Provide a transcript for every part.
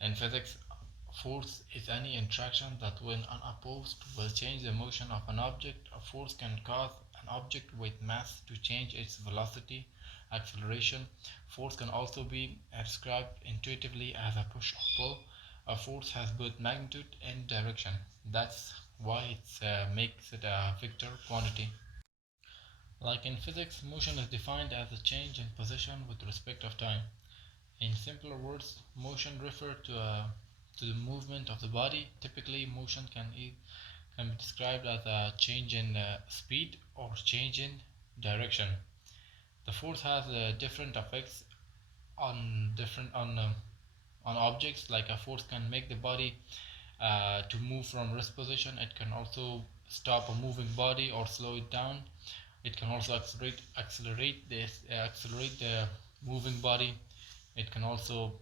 In physics, force is any interaction that, when unopposed, will change the motion of an object. A force can cause an object with mass to change its velocity, acceleration. Force can also be described intuitively as a push or pull. A force has both magnitude and direction. That's why it makes it a vector quantity. Like in physics, motion is defined as a change in position with respect of time. In simpler words, motion refers to the movement of the body. Typically, motion can be described as a change in speed or change in direction. The force has different effects on objects. Like a force can make the body to move from rest position. It can also stop a moving body or slow it down. It can also accelerate the moving body. It can also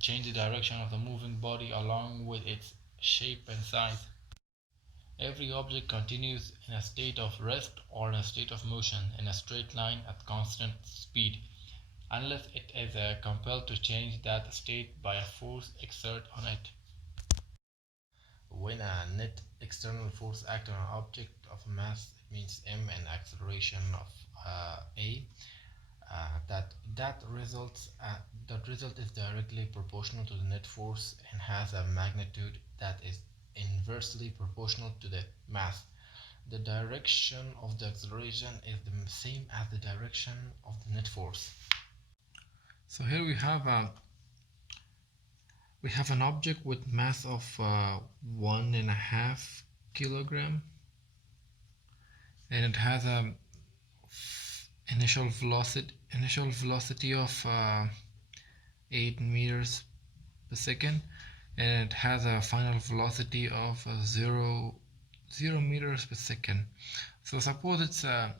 change the direction of the moving body along with its shape and size. Every object continues in a state of rest or in a state of motion in a straight line at constant speed, unless it is compelled to change that state by a force exerted on it. When a net external force acts on an object of mass, it means m, and acceleration of a, that result is directly proportional to the net force and has a magnitude that is inversely proportional to the mass. The direction of the acceleration is the same as the direction of the net force. So here we have an object with mass of 1.5 kilogram, and it has a initial velocity of 8 meters per second, and it has a final velocity of 0 meters per second. So suppose it's a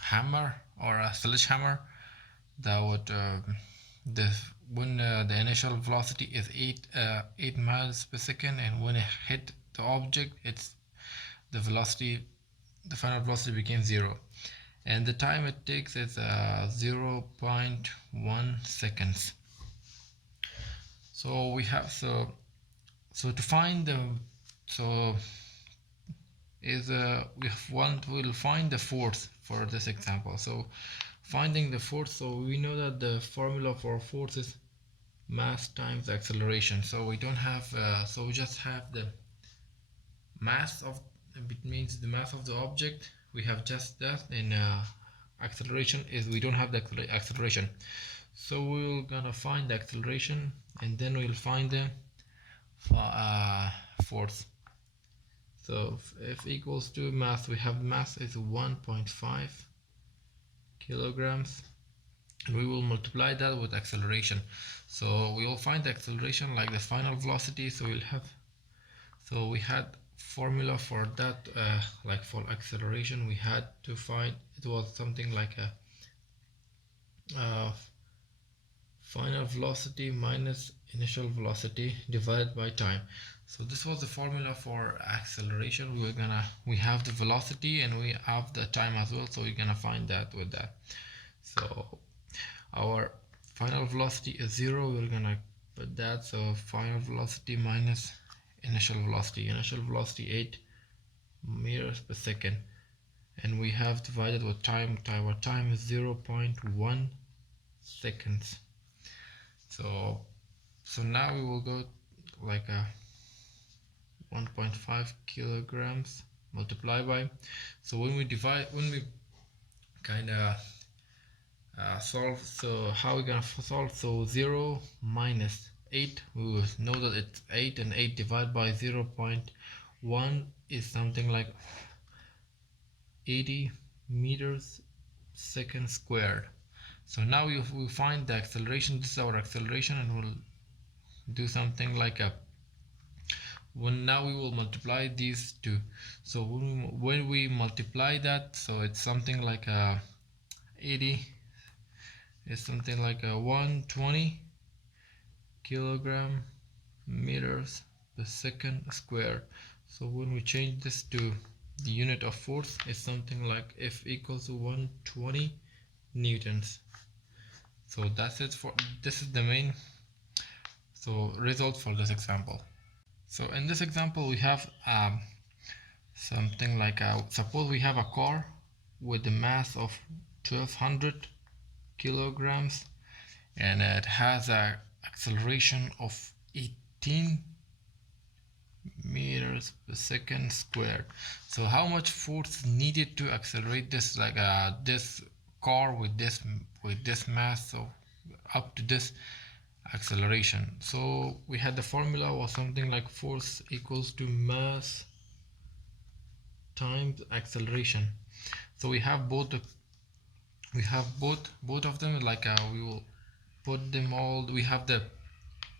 hammer or a sledgehammer that would when the initial velocity is 8 miles per second, and when it hit the object, the final velocity became 0, and the time it takes is 0.1 seconds. So we have to find we'll find the force for this example. So finding the force, so we know that the formula for force is mass times acceleration. So we don't have so we just have the mass of, it means the mass of the object. We have just that, and acceleration is, we don't have the acceleration. So we're gonna find the acceleration, and then we'll find the force. So F equals to mass, we have mass is 1.5 kilograms, and we will multiply that with acceleration. So we will find the acceleration like the final velocity. So we had formula for that, like for acceleration we had to find, it was something like a final velocity minus initial velocity divided by time. So this was the formula for acceleration. We have the velocity and we have the time as well, so we're gonna find that with that. So our final velocity is 0, we're gonna put that, so final velocity minus initial velocity 8 meters per second, and we have divided with time. Our time is 0.1 seconds. So now we will go like a 1.5 kilograms multiply by, so when we kind of solve, so how we gonna solve? So 0 minus 8, we will know that it's 8, and 8 divided by 0.1 is something like 80 meters second squared. So now we find the acceleration. This is our acceleration, and we'll do something like now we will multiply these two. So when we multiply that, so it's something like 80 is something like 120 kilogram meters per second squared. So when we change this to the unit of force, is something like F equals to 120 newtons. So that's it for this is the main. So result for this example. So in this example we have something like suppose we have a car with a mass of 1200 kilograms and it has a acceleration of 18 meters per second squared. So how much force needed to accelerate this, like this car with this mass, so up to this acceleration? So we had the formula was something like force equals to mass times acceleration. So we have both both of them, like we will put them all. We have the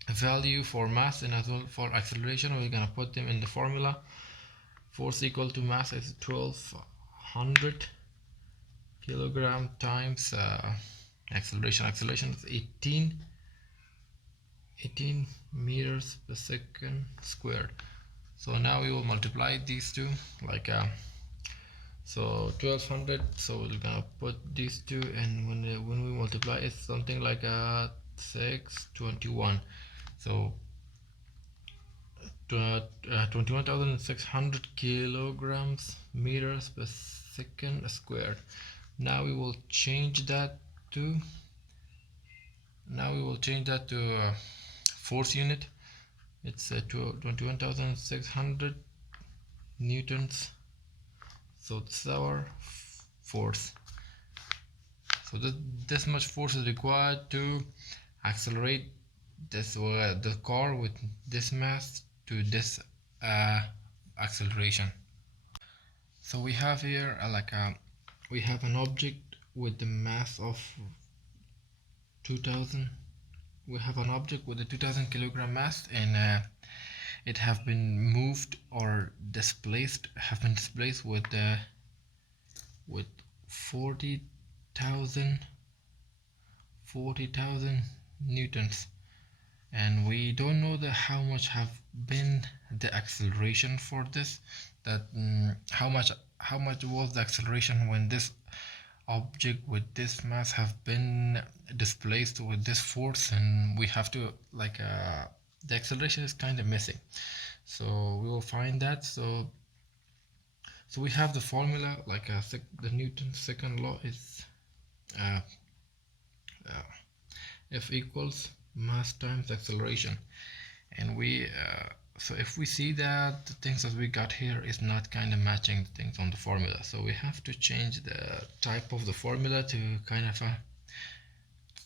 value for mass and as well for acceleration. We're gonna put them in the formula. Force equal to mass is 1200 kilogram times acceleration. Acceleration is 18 meters per second squared. So now we will multiply these two, like so 1200. So we're gonna put these two, and when we multiply, it's something like 621. So 21,600 kilograms meters per second squared. Now we will change that to force unit. It's 21,600 newtons. So this is our force. So this much force is required to accelerate this the car with this mass to this acceleration. So we have here we have an object with the mass of 2000. We have an object with a 2000 kilogram mass, and it have been moved or displaced with 40,000 newtons, and we don't know how much have been the acceleration for this, that how much was the acceleration when this object with this mass have been displaced with this force. And we have to the acceleration is kind of missing, so we will find that. So we have the formula, the Newton's second law is uh, F equals mass times acceleration. And we so if we see that the things that we got here is not kind of matching the things on the formula, so we have to change the type of the formula to kind of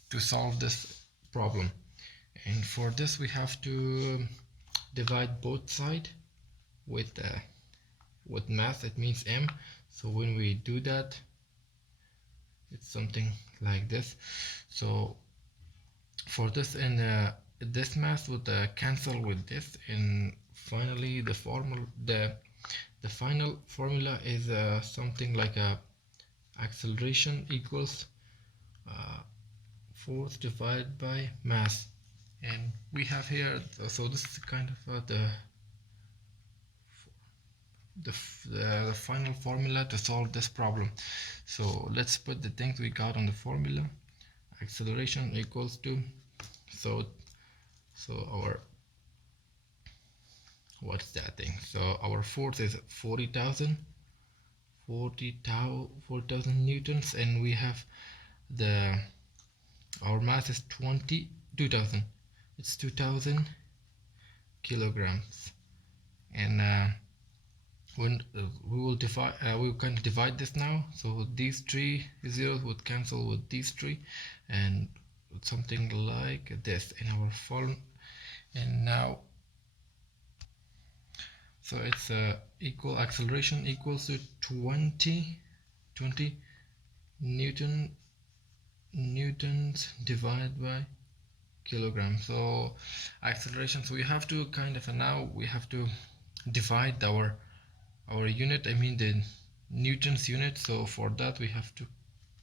to solve this problem. And for this we have to divide both sides with mass. It means m. So when we do that, it's something like this. So for this, and this mass would cancel with this, and finally the final formula is something like acceleration equals force divided by mass. And we have here, so this is kind of the final formula to solve this problem. So let's put the things we got on the formula. Acceleration equals to, so our, what's that thing? So our force is 40,000 newtons, and we have our mass is 22,000. It's 2,000 kilograms. And when we will kind of divide this now. So these three zeros would cancel with these three, and something like this in our form. And now, so it's equal acceleration equals to 20 newtons divided by kilogram. So acceleration, so we have to kind of, now we have to divide our unit, I mean the newtons unit. So for that we have to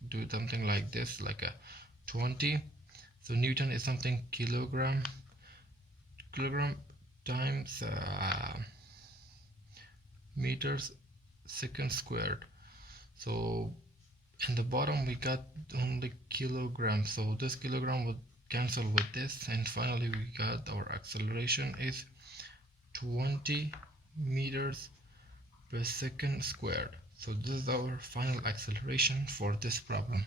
do something like this, like a 20. So newton is something kilogram times meters second squared. So in the bottom we got only kilograms, so this kilogram would cancel with this, and finally we got our acceleration is 20 meters per second squared. So this is our final acceleration for this problem.